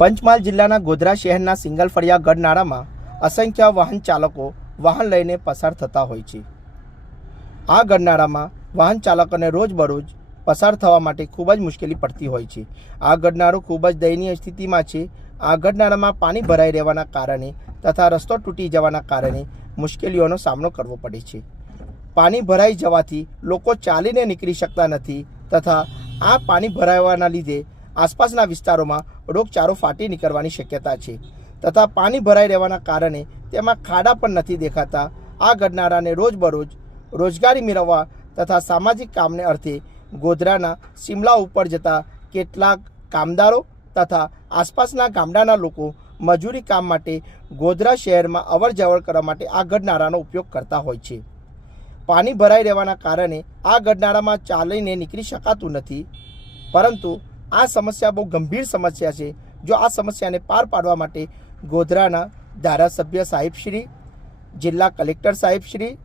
પંચમહાલ જિલ્લાના ગોધરા શહેરના સિંગલ ફળિયા ગઢનાળામાં અસંખ્ય વાહન ચાલકો વાહન લઈને પસાર થતા હોય છે। આ ગઢનાળામાં વાહન ચાલકોને રોજબરોજ પસાર થવા માટે ખૂબ જ મુશ્કેલી પડતી હોય છે। આ ગઢનાળો ખૂબ જ દયનીય સ્થિતિમાં છે। આ ગઢનાળામાં પાણી ભરાઈ રહેવાના કારણે તથા રસ્તો તૂટી જવાના કારણે મુશ્કેલીઓનો સામનો કરવો પડે છે। પાણી ભરાઈ જવાથી લોકો ચાલીને નીકળી શકતા નથી તથા આ પાણી ભરાવાના લીધે આસપાસના વિસ્તારોમાં રોગચાળો ફાટી નીકળવાની શક્યતા છે તથા પાણી ભરાઈ રહેવાના કારણે તેમાં ખાડા પણ નથી દેખાતા। આ ગઢનાળાને રોજબરોજ રોજગારી મેળવવા તથા સામાજિક કામને અર્થે ગોધરાના શિમલા ઉપર જતા કેટલાક કામદારો તથા આસપાસના ગામડાના લોકો મજૂરી કામ માટે ગોધરા શહેરમાં અવર જવર કરવા માટે આ ગઢનાળાનો ઉપયોગ કરતા હોય છે। પાણી ભરાઈ રહેવાના કારણે આ ગઢનાળામાં ચાલીને નીકળી શકાતું નથી, પરંતુ આ સમસ્યા બહુ ગંભીર સમસ્યા છે। જો આ સમસ્યાને પાર પાડવા માટે ગોધરાના ધારાસભ્ય સાહેબશ્રી, જિલ્લા કલેક્ટર સાહેબશ્રી,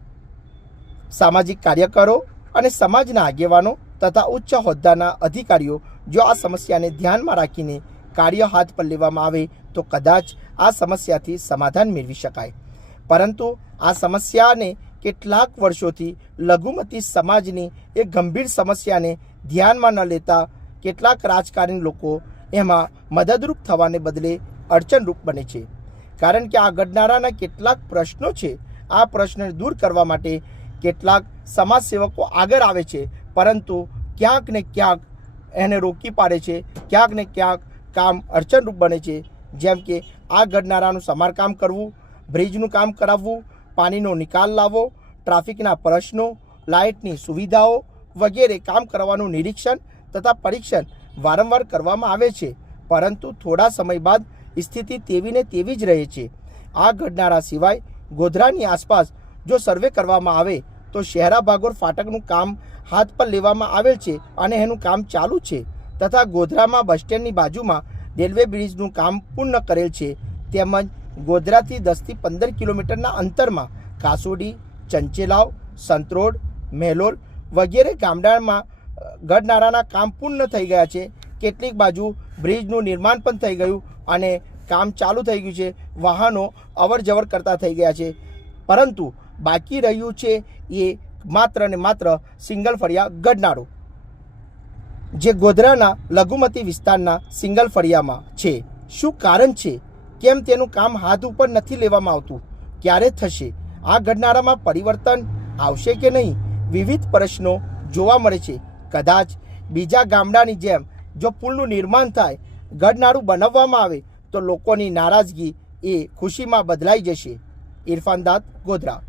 સામાજિક કાર્યકરો અને સમાજના આગેવાનો તથા ઉચ્ચ હોદ્દાના અધિકારીઓ જો આ સમસ્યાને ધ્યાનમાં રાખીને કાર્ય હાથ પર લેવામાં આવે તો કદાચ આ સમસ્યાથી સમાધાન મેળવી શકાય। પરંતુ આ સમસ્યાને કેટલાક વર્ષોથી લઘુમતી સમાજની એક ગંભીર સમસ્યાને ધ્યાનમાં ન લેતા કેટલાક રાજકારણી લોકો એમાં મદદરૂપ થવાને બદલે અડચણરૂપ બને છે। કારણ કે આ ગઢનાળાના કેટલાક પ્રશ્નો છે, આ પ્રશ્નને દૂર કરવા માટે કેટલાક સમાજસેવકો આગળ આવે છે, પરંતુ ક્યાંક ને ક્યાંક એને રોકી પાડે છે, ક્યાંક ને ક્યાંક કામ અડચણરૂપ બને છે। જેમ કે આ ગઢનાળાનું સમારકામ કરવું, બ્રિજનું કામ કરાવવું, પાણીનો નિકાલ લાવવો, ટ્રાફિકના પ્રશ્નો, લાઇટની સુવિધાઓ વગેરે કામ કરવાનું નિરીક્ષણ તથા પરીક્ષણ વારંવાર કરવામાં આવે છે, પરંતુ થોડા સમય બાદ સ્થિતિ તેવી ને તેવી જ રહે છે। આ ગઢનાળા સિવાય ગોધરાની આસપાસ જો સર્વે કરવામાં આવે તો શહેરા ભાગોળ ફાટકનું કામ હાથ પર લેવામાં આવેલ છે અને એનું કામ ચાલુ છે તથા ગોધરામાં બસ સ્ટેન્ડની બાજુમાં રેલવે બ્રિજનું કામ પૂર્ણ કરેલ છે। તેમજ ગોધરાથી 10થી 15 કિલોમીટરના અંતરમાં કાસોડી, ચંચેલાવ, સંતરોડ, મેલોલ વગેરે ગામડામાં ગઢનાળાના કામ પૂર્ણ થઈ ગયા છે। કેટલીક બાજુ બ્રિજનું નિર્માણ પણ થઈ ગયું અને કામ ચાલુ થઈ ગયું છે, વાહનો અવર જવર કરતા થઈ ગયા છે, પરંતુ બાકી રહ્યું છે એ માત્ર ને માત્ર સિંગલ ફળિયા ગઢનાળો, જે ગોધરાના લઘુમતી વિસ્તારના સિંગલ ફળિયામાં છે। શું કારણ છે? કેમ તેનું કામ હાથ ઉપર નથી લેવામાં આવતું? ક્યારે થશે? આ ગઢનાળામાં પરિવર્તન આવશે કે નહીં? વિવિધ પ્રશ્નો જોવા મળે છે। કદાચ બીજા ગામડાની જેમ જો પુલનું નિર્માણ થાય, ગઢનાળું બનાવવામાં આવે તો લોકોની નારાજગી એ ખુશીમાં બદલાઈ જશે। ઇરફાન દાદ, ગોધરા।